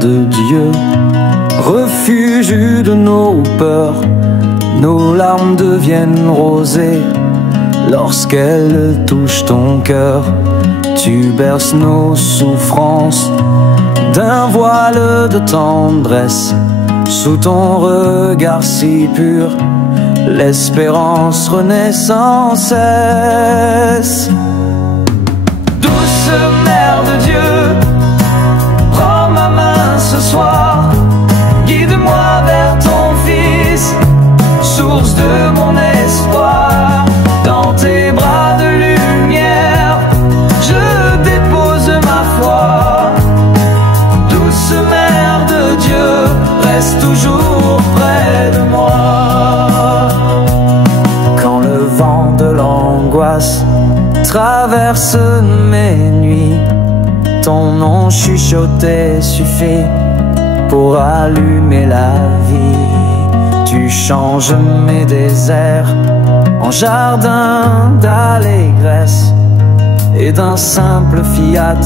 de Dieu, refuge de nos peurs. Nos larmes deviennent rosées lorsqu'elles touchent ton cœur. Tu berces nos souffrances d'un voile de tendresse. Sous ton regard si pur, l'espérance renaît sans cesse. Douce Mère de Dieu, prends ma main ce soir, guide-moi vers ton Fils, source de mon espoir. Dans tes bras de lumière, je dépose ma foi. Douce Mère de Dieu, reste toujours près de moi. Quand le vent de l'angoisse traverse mes nuits, ton nom chuchoté suffit pour allumer la vie. Tu changes mes déserts en jardin d'allégresse, et d'un simple fiat,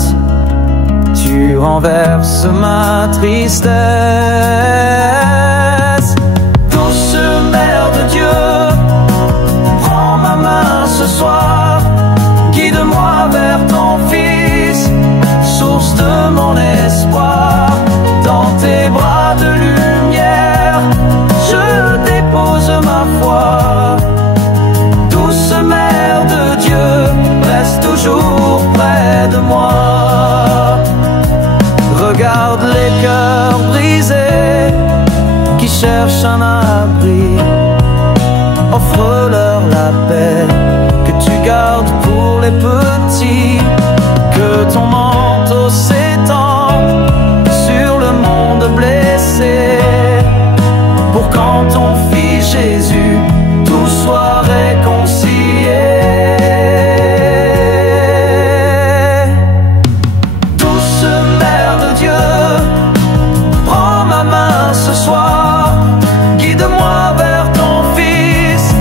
tu renverses ma tristesse. Douce Mère de Dieu, prends ma main ce soir, guide-moi vers ton Fils, source de mon espoir. Dans tes bras de lumière, je dépose ma foi. Douce Mère de Dieu, reste toujours près de moi. Regarde les cœurs brisés qui cherchent un abri, offre-leur la paix que tu gardes pour les petits. Que ton manteau s'étend sur le monde blessé, pour qu'en ton Fils Jésus tout soit réconcilié. Douce Mère de Dieu, prends ma main ce soir, guide-moi vers ton Fils,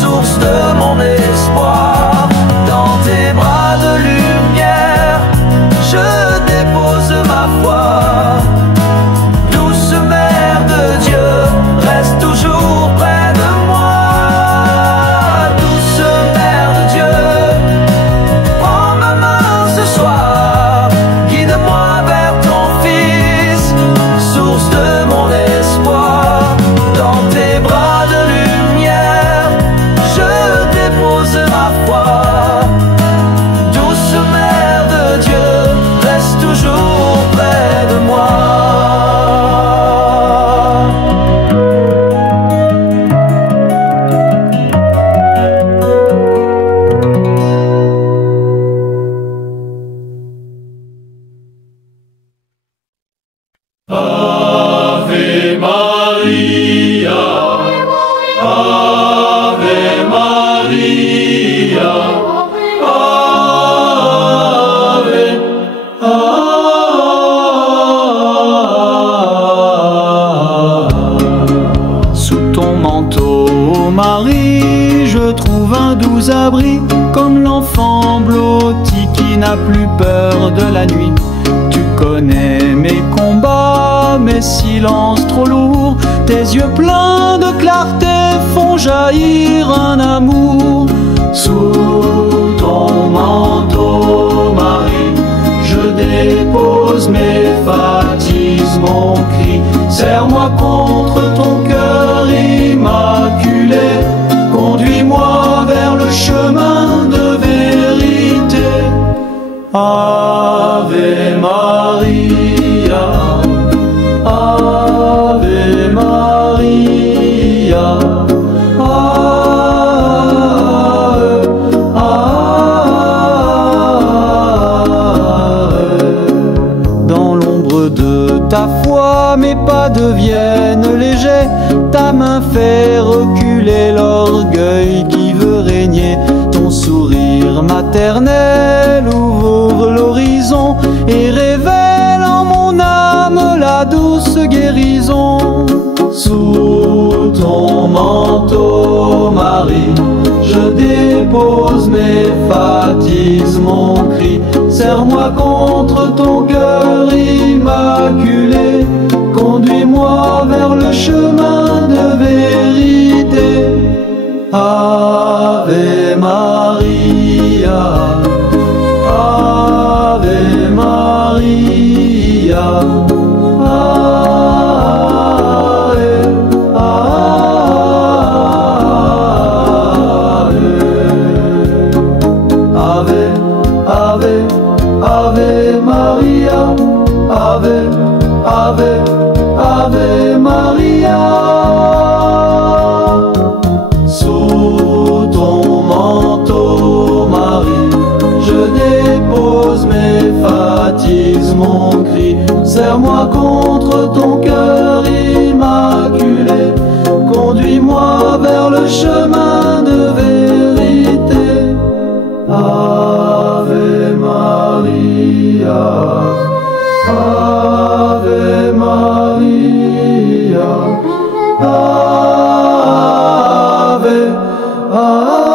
source de mon espoir. Dans tes bras de lumière, je dépose ma foi. Douce Mère de Dieu, reste toujours près de moi. Douce Mère de Dieu, prends ma main ce soir, guide-moi vers ton Fils, source de mon espoir. Dans tes bras de lumière, je dépose ma foi. Douce Mère de Dieu, reste toujours près de moi. Ave Maria, Ave Maria, Ave, Ave. Sous ton manteau, Marie, je trouve un doux abri, comme l'enfant blotti qui n'a plus peur de la nuit. Tu connais mes combats, mes silences trop lourds, tes yeux pleins de clarté font jaillir un amour. Sous ton manteau, Marie, je dépose mes baptise mon cri. Serre-moi contre ton cœur immaculé, conduis-moi vers le chemin de vérité. Ave Maria, Ave Maria, Ave, Ave. Dans l'ombre de ta foi, mes pas deviennent légers. Ta main fait reculer l'orgueil qui veut régner. Ton sourire maternel ouvre l'horizon et révèle en mon âme la douce guérison. Sous ton manteau, Marie, je dépose mes baptise mon cri. Serre-moi contre ton cœur immaculé, Ave, Ave Maria. Sous ton manteau, Marie, je dépose mes fatigues, mon cri. Serre-moi contre ton cœur immaculé. Conduis-moi vers le chemin de vérité. Ave Maria, Ave Maria, Ave, Ave.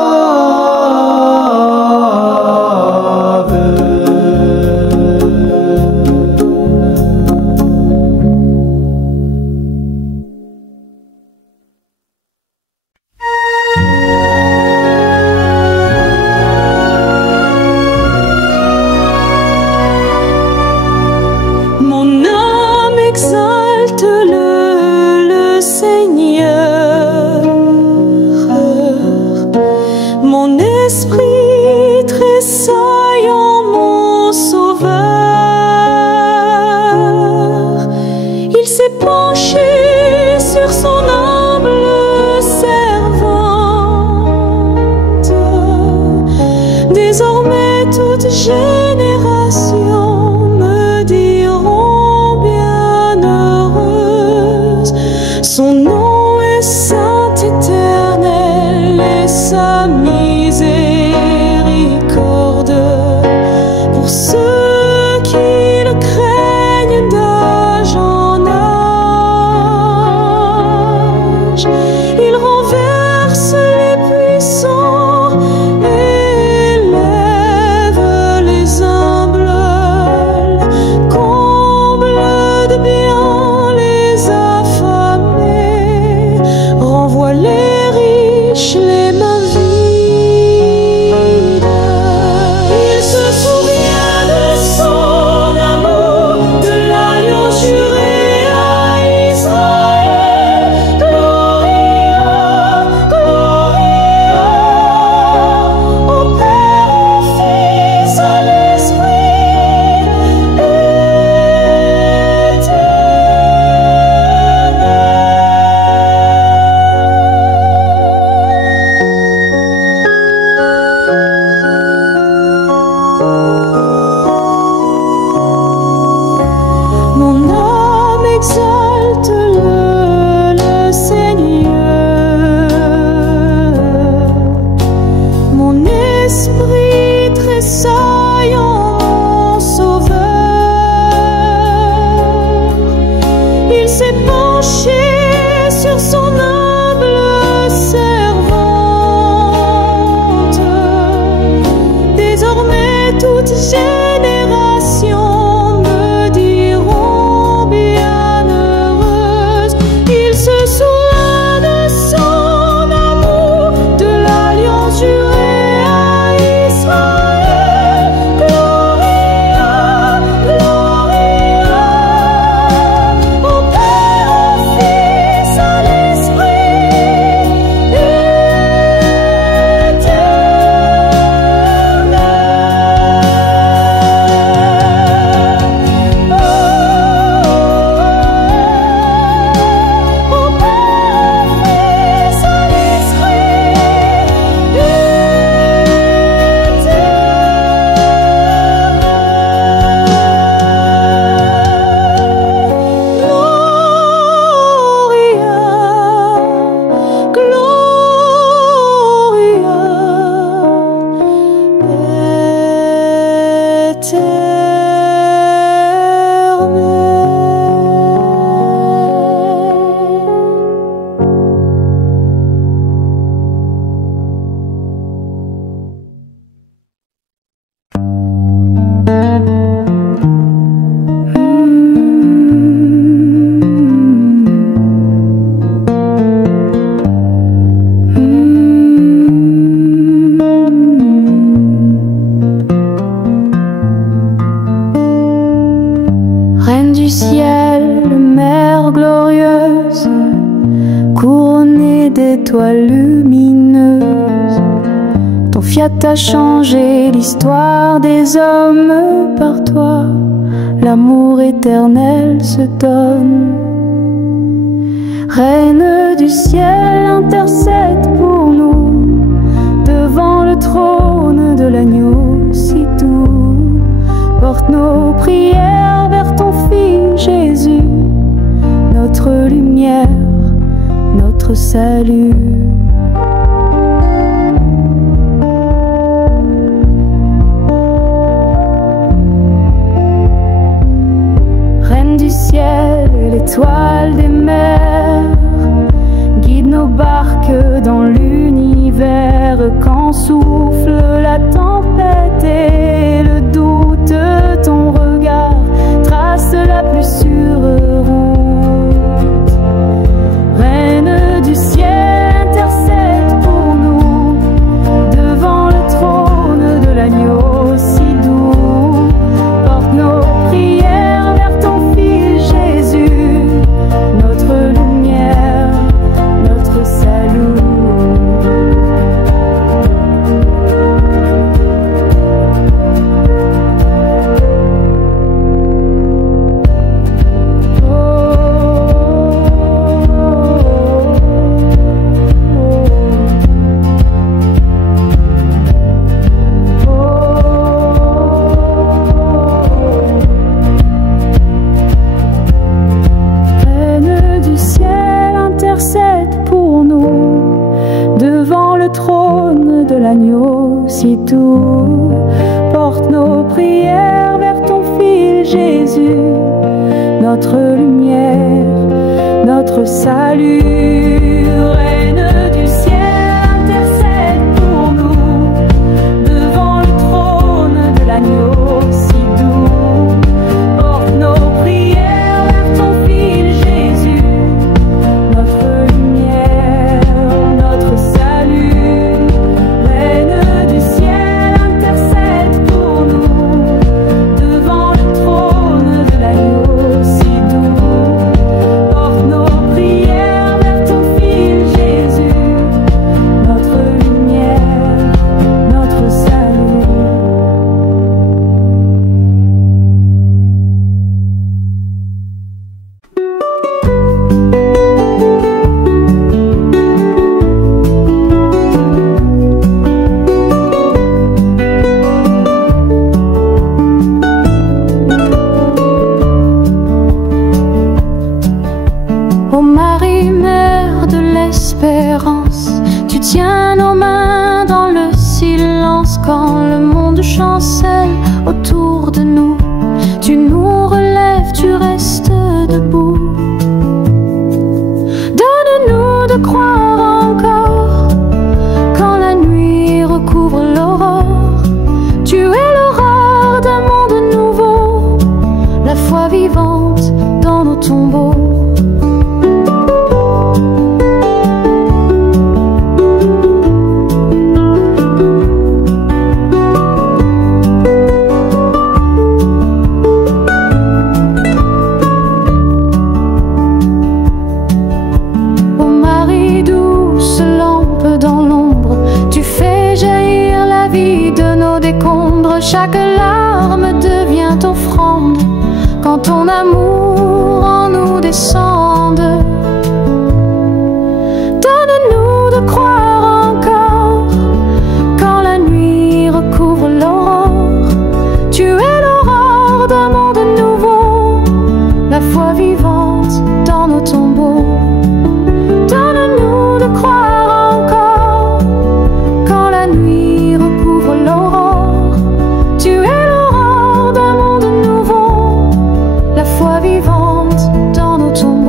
d'étoiles lumineuses. Ton fiat a changé l'histoire des hommes, par toi l'amour éternel se donne. Reine du ciel, intercède pour nous, devant le trône de l'agneau si doux. Porte nos prières vers ton Fils Jésus, notre lumière, notre salut. Reine du ciel, l'étoile des mers, guide nos barques dans l'univers. Quand souffle la tempête et le doute, ton regard trace la plus sûre route. Reine du ciel, intercède pour nous, devant le trône de l'agneau si doux. Porte nos prières vers ton Fils Jésus, notre lumière, notre salut. L'agneau si doux, porte nos prières vers ton Fils Jésus, notre lumière, notre salut. Reine du ciel, intercède pour nous, devant le trône de l'agneau si doux. Porte nos prières vers ton Fils Jésus, notre lumière, notre salut. Tu tiens nos mains dans le silence quand le monde chancelle autour de nous. Tu nous relèves, tu restes debout. Donne-nous de croire encore quand la nuit recouvre l'aurore. Tu es l'aurore d'un monde nouveau, la foi vivante dans nos tombeaux. Chaque larme devient offrande quand ton amour en nous descende. Donne-nous de croire encore quand la nuit recouvre l'aurore. Tu es l'aurore d'un monde nouveau, la foi vivante dans nos tombeaux. Donne-nous de croire encore quand la nuit recouvre l'aurore. Tu es l'aurore d'un monde nouveau, la foi vivante dans nos tombeaux.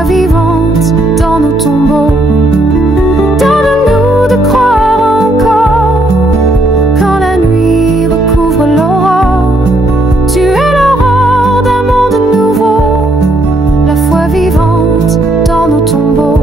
foi vivante dans nos tombeaux. Donne-nous de croire encore quand la nuit recouvre l'aurore. Tu es l'aurore d'un monde nouveau, la foi vivante dans nos tombeaux.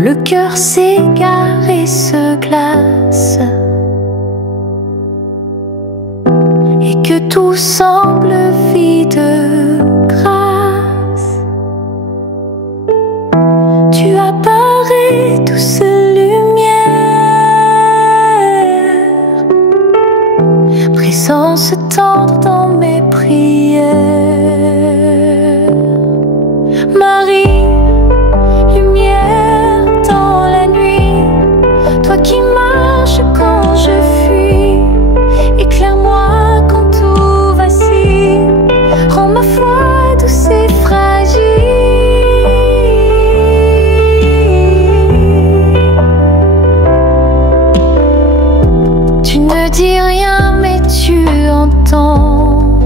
Le cœur s'égare et se glace, et que tout semble vide de grâce. Tu apparais, douce lumière, présence tendre dans mes prières. Marie, lumière dans la nuit, toi qui marches quand je fuis, éclaire-moi quand tout vacille, rends ma foi douce et fragile. Tu ne dis rien mais tu entends,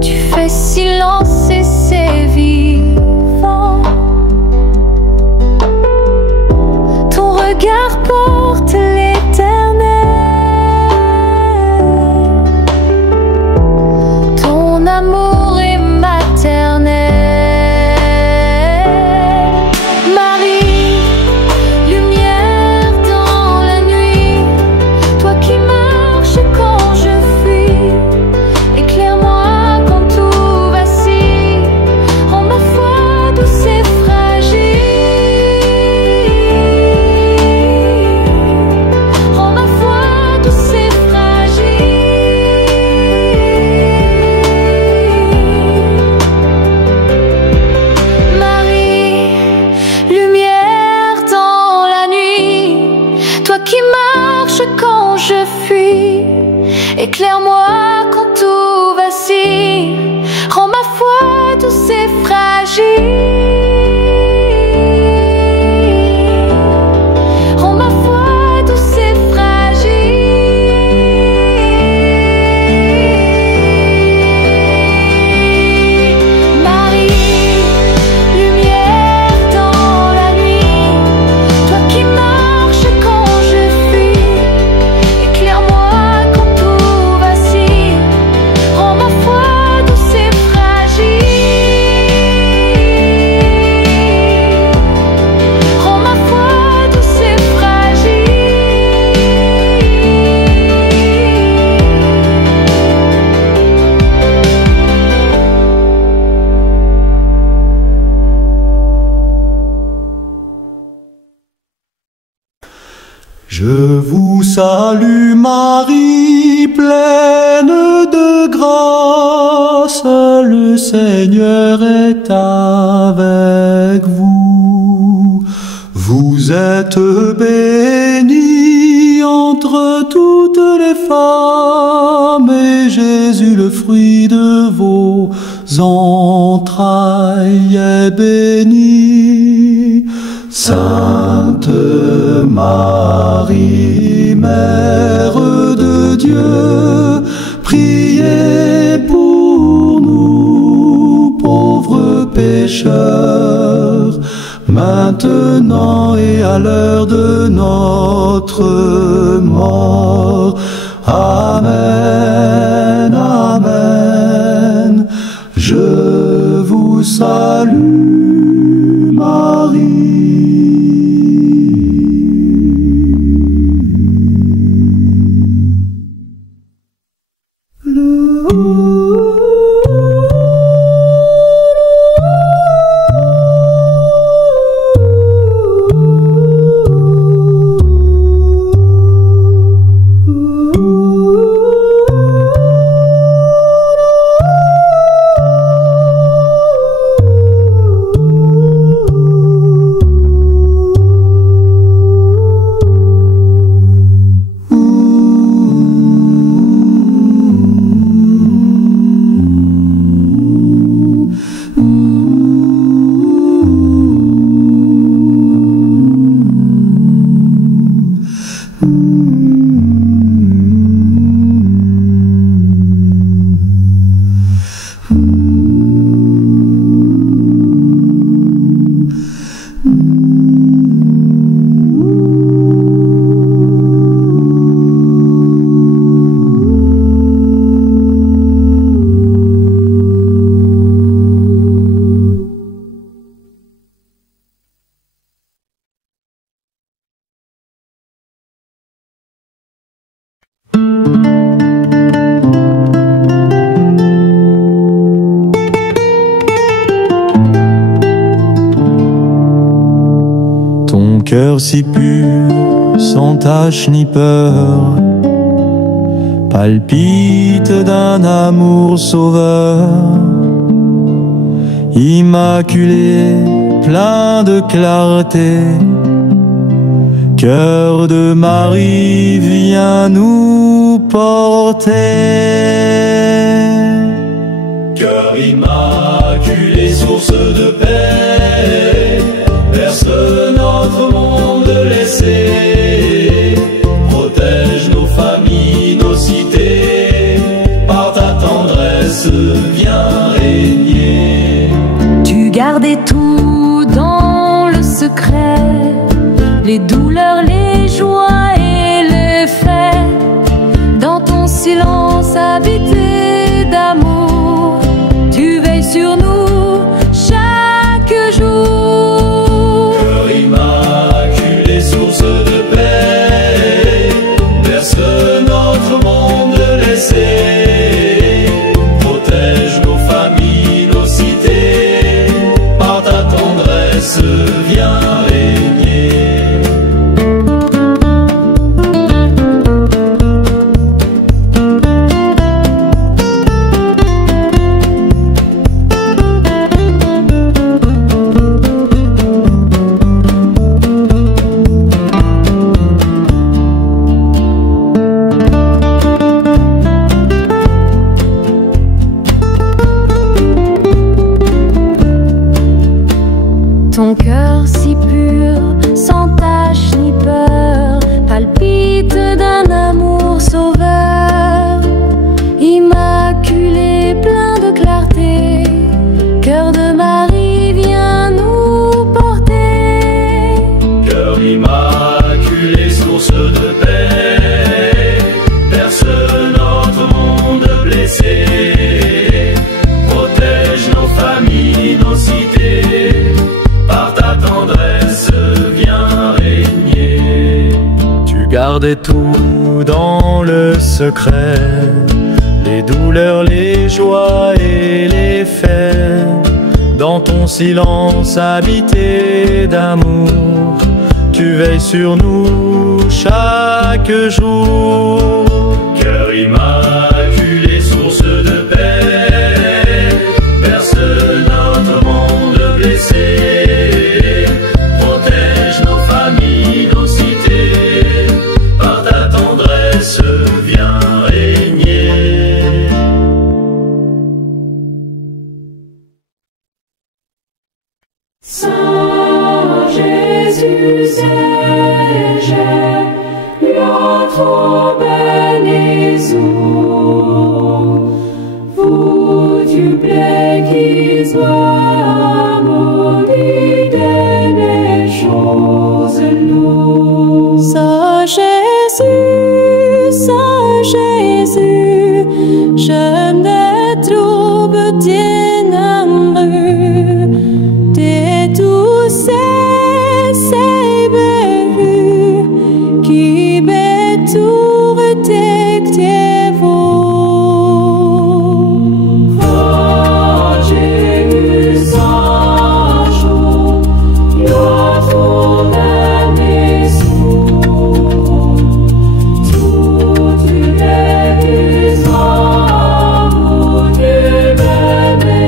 tu fais silence et c'est vivant. Ton regard porte l'éternel, ton amour est maternel. Marie, lumière dans la nuit, toi qui marches quand je fuis, éclaire-moi quand tout vacille, rends ma foi douce et fragile. Rends ma foi douce et fragile. Marie, lumière dans la nuit, toi qui marches quand je fuis, éclaire-moi quand tout vacille, rends ma foi douce et fragile. Rends ma foi douce et fragile. Marie, lumière dans la nuit, toi qui marches quand je fuis, éclaire-moi quand tout vacille, rends ma foi douce et fragile. Rends ma foi douce et fragile. Je vous salue Marie, pleine de grâce, le Seigneur est avec vous. Vous êtes bénie entre toutes les femmes, et Jésus, le fruit de vos entrailles, est béni. Sainte Marie, Mère de Dieu, priez pour nous pauvres pécheurs, maintenant et à l'heure de notre mort. Amen, Amen. Je vous salue Marie. cœur si pur, sans tache ni peur, palpite d'un amour sauveur, immaculé, plein de clarté. Cœur de Marie, viens nous porter. Cœur immaculé, source de paix, berce notre monde blessé, protège nos familles, nos cités, par ta tendresse viens régner. Tu gardais tout dans le secret, les douleurs, les joies et les faits, dans ton silence habité d'amour, tu veilles sur nous chaque jour. Cœur immaculé, source de paix, berce notre monde blessé, protège nos familles, nos cités, par ta tendresse viens régner. Ton cœur si pur, sans tache ni peur, palpite d'un amour sauveur, immaculé, plein de clarté. Cœur de Marie, viens nous porter. Cœur immaculé, source de paix, berce notre monde blessé, protège nos familles, nos cités, par ta tendresse viens régner. Tu gardais tout dans le secret, les douleurs, les joies et les faits, dans ton silence habité d'amour, tu veilles sur nous chaque jour. Cœur immaculé, source de paix, berce notre monde blessé, protège nos familles, nos cités, par ta tendresse viens régner. Saint Jésus, Serge, notre bénissons, vous du blé qui soit maudit des choses nous. Saint Jésus, je me trouve bien heureux, t'es tous ces bévues qui m'entourent tes vous. Oh Jésus, Saint notre bénissons, tout tu es maudit béni.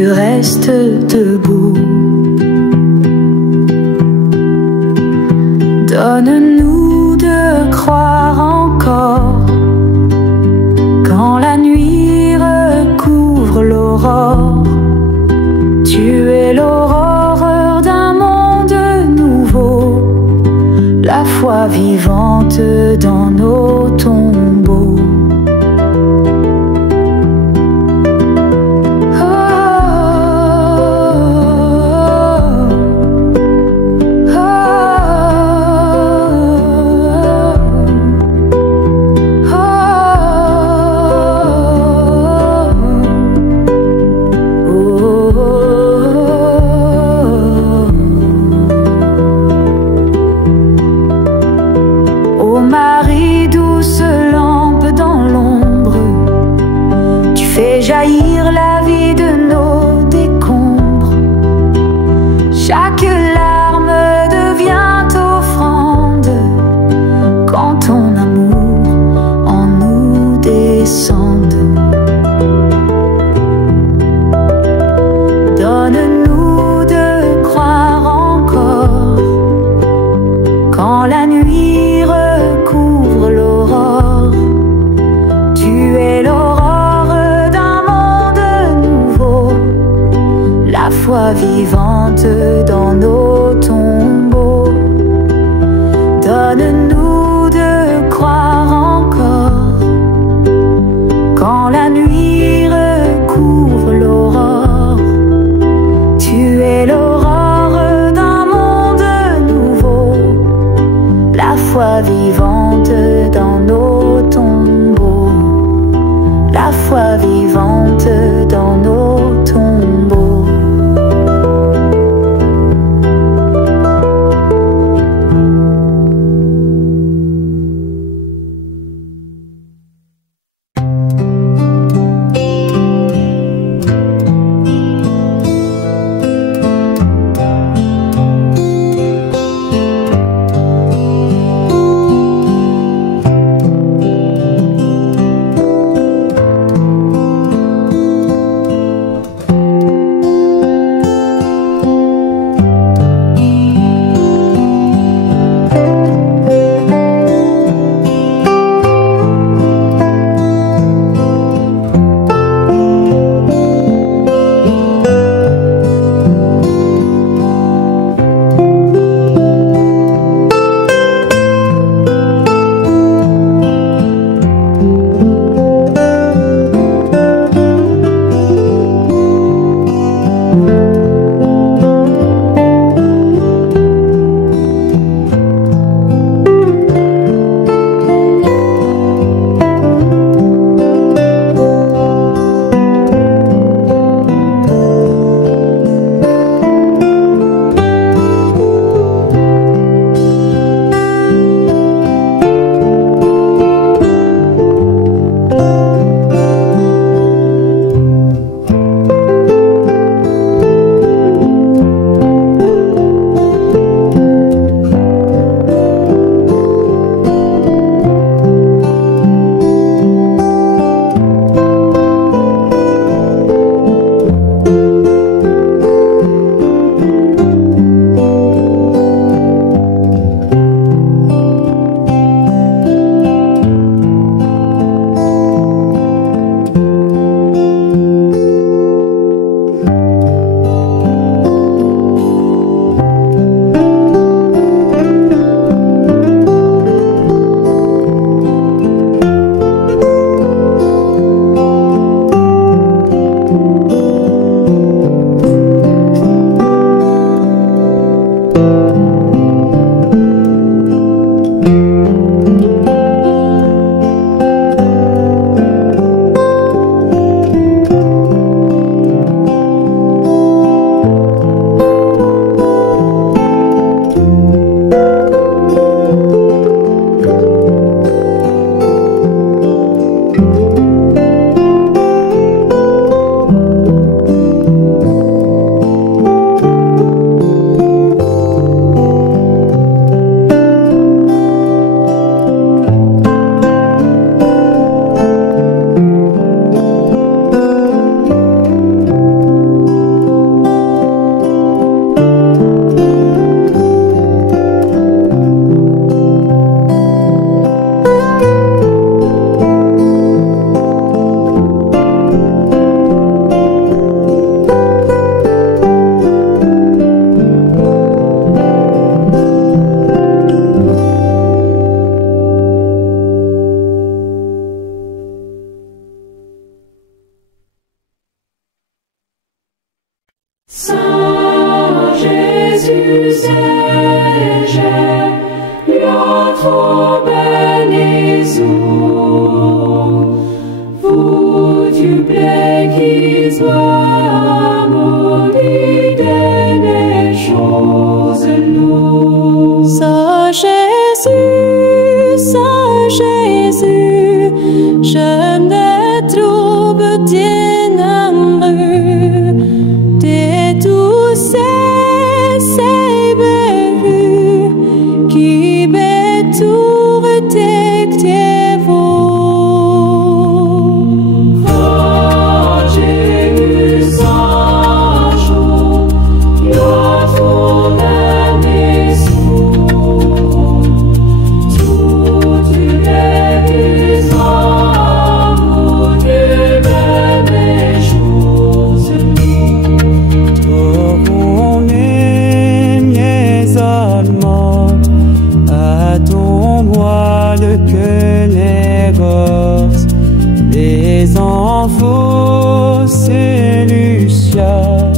tu restes debout. Donne-nous de croire encore quand la nuit recouvre l'aurore. Tu es l'aurore d'un monde nouveau, la foi vivante dans nos tombeaux. Jaillir la vie de nos décombres. Chaque larme devient offrande quand ton amour en nous descende. Donne-nous de croire encore quand la nuit recouvre l'aurore. Tu es l'aurore, la foi vivante dans nos tombeaux. Donne-nous de croire encore quand la nuit recouvre l'aurore. Tu es l'aurore d'un monde nouveau, la foi vivante dans nos tombeaux. La foi vivante dans nos tombeaux. Saint Jésus, Seigneur, notre bénissons. Vous tu plais qui soit maudit des choses nous. Saint Jésus, j'aime des troubles ténébreux, des douces et bévues qui bétour détectez vous. Oh Jésus, Saint Jean, notre bénissons. Toutes les hommes du bébé choses. Mon mes allemands, à ton voile que négoce les enfants, c'est Lucia.